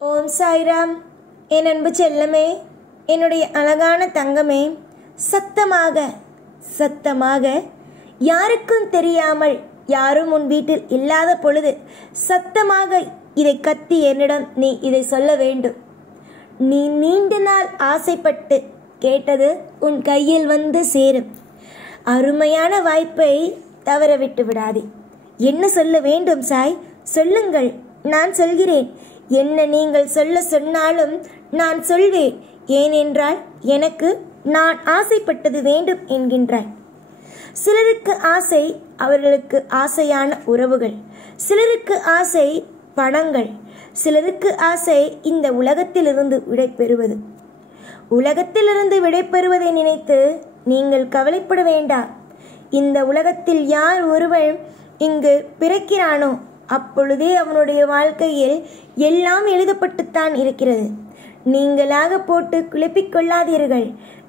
ஓம் சாய்ராம். என் அன்பு செல்லமே, என்னுடைய அழகான தங்கமே, சத்தமாக யாருக்கும் தெரியாமல், யாரும் உன் வீட்டில் இல்லாத பொழுது சத்தமாக இதை கத்தி என்னிடம் நீ இதை சொல்ல வேண்டும். நீ நீண்ட நாள் ஆசைப்பட்டு கேட்டது உன் கையில் வந்து சேரும். அருமையான வாய்ப்பை தவற விட்டு விடாதே. என்ன சொல்ல வேண்டும் சாய்? சொல்லுங்கள், நான் சொல்கிறேன். என்ன நீங்கள் சொல்ல சொன்னாலும் நான் சொல்வேன். ஏனென்றால் எனக்கு நான் ஆசைப்பட்டது வேண்டும் என்கின்றாய். சிலருக்கு ஆசை அவர்களுக்கு ஆசையான உறவுகள், சிலருக்கு ஆசை பணங்கள், சிலருக்கு ஆசை இந்த உலகத்திலிருந்து விடை பெறுவது. உலகத்திலிருந்து விடை பெறுவதை நினைத்து நீங்கள் கவலைப்பட வேண்டாம். இந்த உலகத்தில் யார் ஒருவன் இங்கு பிறக்கிறானோ அப்பொழுதே அவனுடைய வாழ்க்கையில் எல்லாம் எழுதப்பட்டுத்தான் இருக்கிறது. நீங்களாக போட்டு குழப்பிக் கொள்ளாதீர்கள்.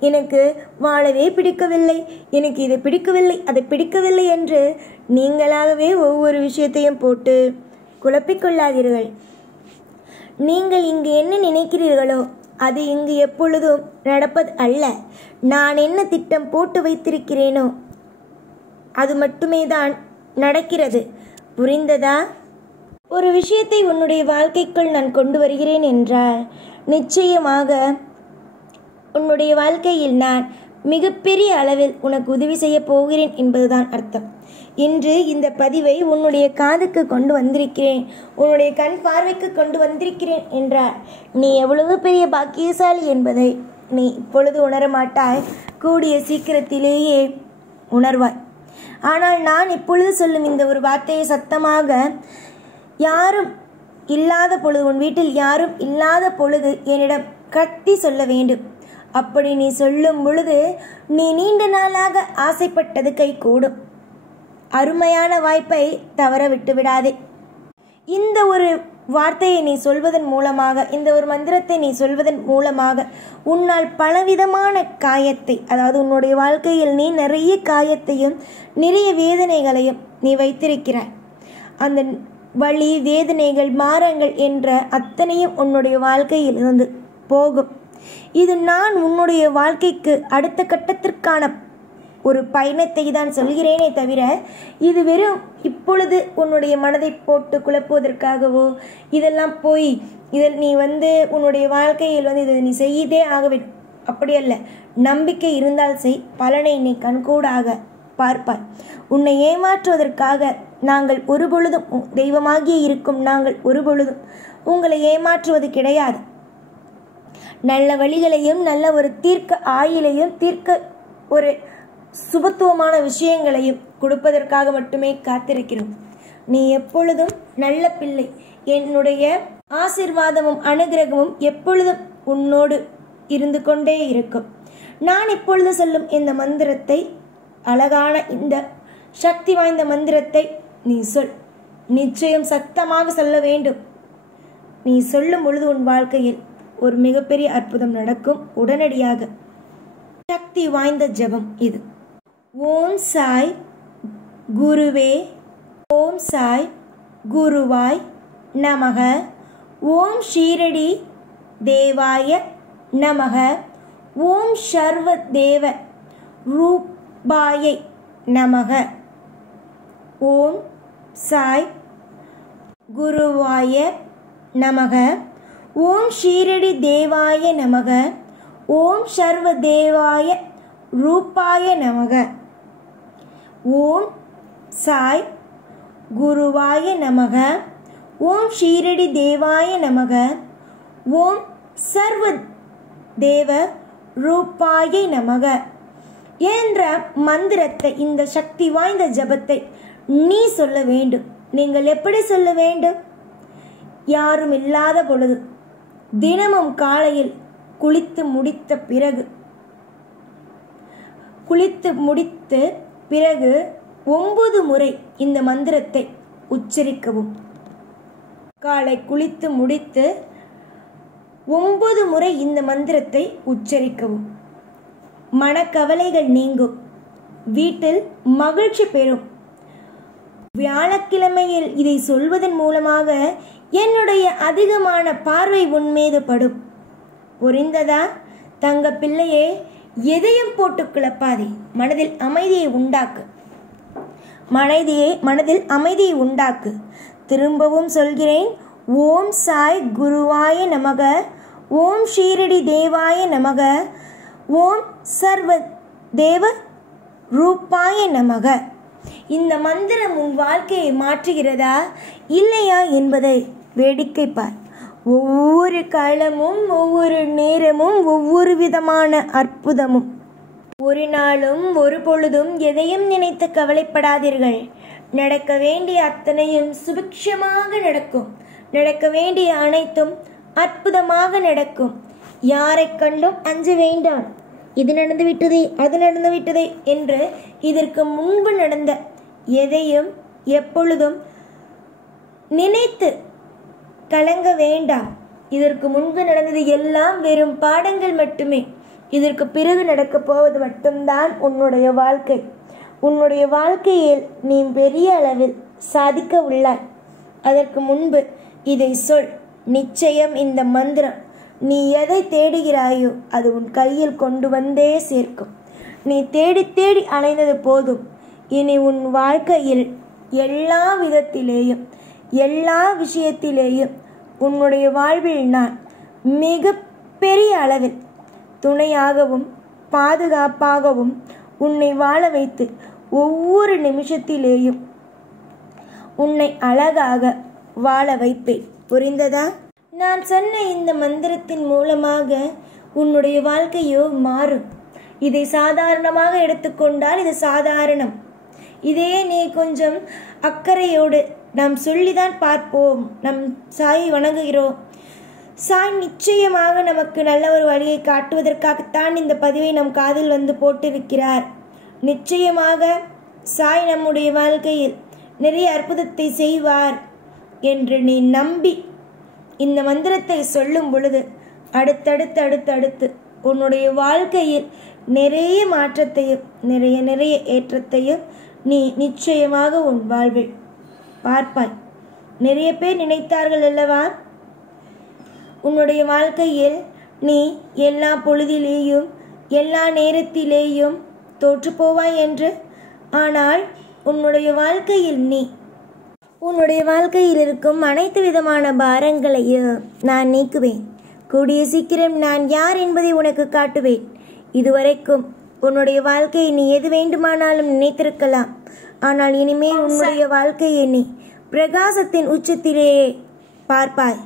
எனக்கு வாழவே பிடிக்கவில்லை, எனக்கு இதை பிடிக்கவில்லை, அதை பிடிக்கவில்லை என்று நீங்களாகவே ஒவ்வொரு விஷயத்தையும் போட்டு குழப்பிக் கொள்ளாதீர்கள். நீங்கள் இங்கு என்ன நினைக்கிறீர்களோ அது இங்கு எப்பொழுதும் நடப்பது அல்ல. நான் என்ன திட்டம் போட்டு வைத்திருக்கிறேனோ அது மட்டுமே தான் நடக்கிறது. புரிந்ததா? ஒரு விஷயத்தை உன்னுடைய வாழ்க்கைக்குள் நான் கொண்டு வருகிறேன் என்றால் நிச்சயமாக உன்னுடைய வாழ்க்கையில் நான் மிகப்பெரிய அளவில் உனக்கு உதவி செய்ய போகிறேன் என்பதுதான் அர்த்தம். இன்று இந்த பதிவை உன்னுடைய காதுக்கு கொண்டு வந்திருக்கிறேன், உன்னுடைய கண் பார்வைக்கு கொண்டு வந்திருக்கிறேன் என்றால் நீ எவ்வளவு பெரிய பாக்கியசாலி என்பதை நீ இப்பொழுது உணரமாட்டாய், கூடிய சீக்கிரத்திலேயே உணர்வாய். ஆனால் நான் இப்பொழுது சொல்லும் இந்த ஒரு வார்த்தையை சத்தமாக யாரும் இல்லாத பொழுது, உன் வீட்டில் யாரும் இல்லாத பொழுது என்னிடம் கத்தி சொல்ல வேண்டும். அப்படி நீ சொல்லும் பொழுது நீ நீண்ட நாளாக ஆசைப்பட்டது கை கூடும். அருமையான வாய்ப்பை தவற விட்டு விடாதே. இந்த ஒரு வார்த்தையை நீ சொல்வதன் மூலமாக, இந்த ஒரு மந்திரத்தை நீ சொல்வதன் மூலமாக உன்னால் பலவிதமான காயத்தை, அதாவது உன்னுடைய வாழ்க்கையில் நீ நிறைய காயத்தையும் நிறைய வேதனைகளையும் நீ வைத்திருக்கிறாய். அந்த வலி, வேதனைகள், மாறங்கள் என்ற அத்தனையும் உன்னுடைய வாழ்க்கையில் இருந்து போகும். இது நான் உன்னுடைய வாழ்க்கைக்கு அடுத்த கட்டத்திற்கான ஒரு பயணத்தை தான் சொல்கிறேனே தவிர இது வெறும் இப்பொழுது உன்னுடைய மனதை போட்டு குழப்புவதற்காகவோ இதெல்லாம் போய் இதில் நீ உன்னுடைய வாழ்க்கையில் இதை நீ செய்தே ஆக வேண்டும், அப்படி அல்ல. நம்பிக்கை இருந்தால் செய், பலனை நீ கண்கூடாக பார்ப்பாய். உன்னை ஏமாற்றுவதற்காக நாங்கள் ஒருபொழுதும், தெய்வமாகிய இருக்கும் நாங்கள் ஒருபொழுதும் உங்களை ஏமாற்றுவது கிடையாது. நல்ல வழிகளையும் நல்ல ஒரு தீர்க்க ஆயுளையும் தீர்க்க ஒரு சுபத்துவமான விஷயங்களையும் கொடுப்பதற்காக மட்டுமே காத்திருக்கிறோம். நீ எப்பொழுதும் நல்ல பிள்ளை. என்னுடைய ஆசீர்வாதமும் அனுகிரகமும் எப்பொழுதும் உன்னோடு இருந்து கொண்டே இருக்கும். நான் இப்பொழுது சொல்லும் இந்த மந்திரத்தை, அழகான இந்த சக்தி வாய்ந்த மந்திரத்தை நீ சொல். நிச்சயம் சத்தமாக சொல்ல வேண்டும். நீ சொல்லும் பொழுது உன் வாழ்க்கையில் ஒரு மிகப்பெரிய அற்புதம் நடக்கும் உடனடியாக. சக்தி வாய்ந்த ஜெபம் இது. ஓம் சாய் குருவே, ஓம் சாய் குருவாய் நமக, ஓம் ஷீரடி தேவாய நமக, ஓம் சர்வ தேவ ரூபாயை நமக, ஓம் சாய் குருவாய நமக, ஓம் ஷீரடி தேவாய நமக, ஓம் சர்வ தேவாய ரூபாய நமக, ஓம் சாய் குருவாய நமக, ஓம் ஷீரடி தேவாய நமக, ஓம் சர்வ தேவ ரூபாய நமக என்ற மந்திரத்தை, இந்த சக்தி வாய்ந்த ஜபத்தை நீ சொல்ல வேண்டும். நீங்கள் எப்படி சொல்ல வேண்டும்? யாரும் இல்லாத பொழுது தினமும் காலையில் குளித்து முடித்த பிறகு 9 முறை இந்த மந்திரத்தை உச்சரிக்கவும். காலை குளித்து முடித்து 9 முறை இந்த மந்திரத்தை உச்சரிக்கவும். மனக்கவலைகள் நீங்கும், வீட்டில் மகிழ்ச்சி பெறும். வியாழக்கிழமையில் இதை சொல்வதன் மூலமாக என்னுடைய அதிகமான பார்வை உன்மீது படும். புரிந்ததா? தங்க பிள்ளையே, எதையும் போட்டு குழப்பாதே. மனதில் அமைதியை உண்டாக்கு. திரும்பவும் சொல்கிறேன், ஓம் சாய் குருவாய நமக, ஓம் ஷீரடி தேவாய நமக, ஓம் சர்வ தேவ ரூபாய நமக. இந்த மந்திரம் உன் வாழ்க்கையை மாற்றுகிறதா இல்லையா என்பதை வேடிக்கை பார். ஒவ்வொரு காலமும், ஒவ்வொரு நேரமும், ஒவ்வொரு விதமான அற்புதமும். ஒரு நாளும் ஒரு பொழுதும் எதையும் நினைத்து கவலைப்படாதீர்கள். நடக்க வேண்டிய அத்தனையும் சுபிக்ஷமாக நடக்கும். நடக்க வேண்டிய அனைத்தும் அற்புதமாக நடக்கும். யாரை கண்டும் அஞ்ச வேண்டாம். இது நடந்துவிட்டதே, அது நடந்துவிட்டதே என்று இதற்கு முன்பு நடந்த எதையும் எப்பொழுதும் நினைத்து கலங்க வேண்டாம். இதற்கு முன்பு நடந்தது எல்லாம் வெறும் பாடங்கள் மட்டுமே. இதற்கு பிறகு நடக்கப் போவது மட்டும்தான் உன்னுடைய வாழ்க்கை. உன்னுடைய வாழ்க்கையில் நீ பெரிய அளவில் சாதிக்க உள்ளாய். அதற்கு முன்பு இதை சொல். நிச்சயம் இந்த மந்திரம் நீ எதை தேடுகிறாயோ அது உன் கையில் கொண்டு வந்தே சேர்க்கும். நீ தேடி தேடி அலைந்தது போதும். இனி உன் வாழ்க்கையில் எல்லா விதத்திலேயும், எல்லா விஷயத்திலேயும் உன்னுடைய வாழ்வில் நான் மிக பெரிய அளவில் துணையாகவும் பாதுகாப்பாகவும் உன்னை வாழ வைத்து ஒவ்வொரு நிமிஷத்திலேயும் உன்னை அழகாக வாழ வைப்பேன். புரிந்ததா? நான் சொன்ன இந்த மந்திரத்தின் மூலமாக உன்னுடைய வாழ்க்கையோ மாறும். இதை சாதாரணமாக எடுத்துக்கொண்டால் இது சாதாரணம். இதே நீ கொஞ்சம் அக்கறையோடு நாம் சொல்லிதான் பார்ப்போம், நம் சாயை வணங்குகிறோம், சாய் நிச்சயமாக நமக்கு நல்ல ஒரு வழியை காட்டுவதற்காகத்தான் இந்த பதிவை நம் காதில் வந்து போட்டிருக்கிறார். நிச்சயமாக சாய் நம்முடைய வாழ்க்கையில் நிறைய அற்புதத்தை செய்வார் என்று நீ நம்பி இந்த மந்திரத்தை சொல்லும் பொழுது அடுத்தடுத்து உன்னுடைய வாழ்க்கையில் நிறைய மாற்றத்தையும் நிறைய ஏற்றத்தையும் நீ நிச்சயமாக உன் வாழ்வில் பார்ப்பாய். நிறைய பேர் நினைத்தார்கள் அல்லவா, உன்னுடைய வாழ்க்கையில் நீ எல்லா பொழுதிலேயும் எல்லா நேரத்திலேயும் தோற்று போவாய் என்று. ஆனால் உன்னுடைய வாழ்க்கையில் இருக்கும் அனைத்து விதமான பாரங்களையும் நான் நீக்குவேன். கூடிய சீக்கிரம் நான் யார் என்பதை உனக்கு காட்டுவேன். இதுவரைக்கும் உன்னுடைய வாழ்க்கையை நீ எது வேண்டுமானாலும் நினைத்திருக்கலாம். ஆனால் இனிமேல் உன்னுடைய வாழ்க்கையை நீ பிரகாசத்தின் உச்சத்திலேயே பார்ப்பாய்.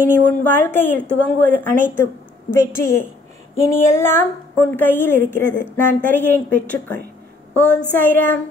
இனி உன் வாழ்க்கையில் துவங்குவது அனைத்தும் வெற்றியே. இனி எல்லாம் உன் கையில் இருக்கிறது. நான் தருகிறேன், பெற்றுக்கொள். ஓம் சாய்ராம்.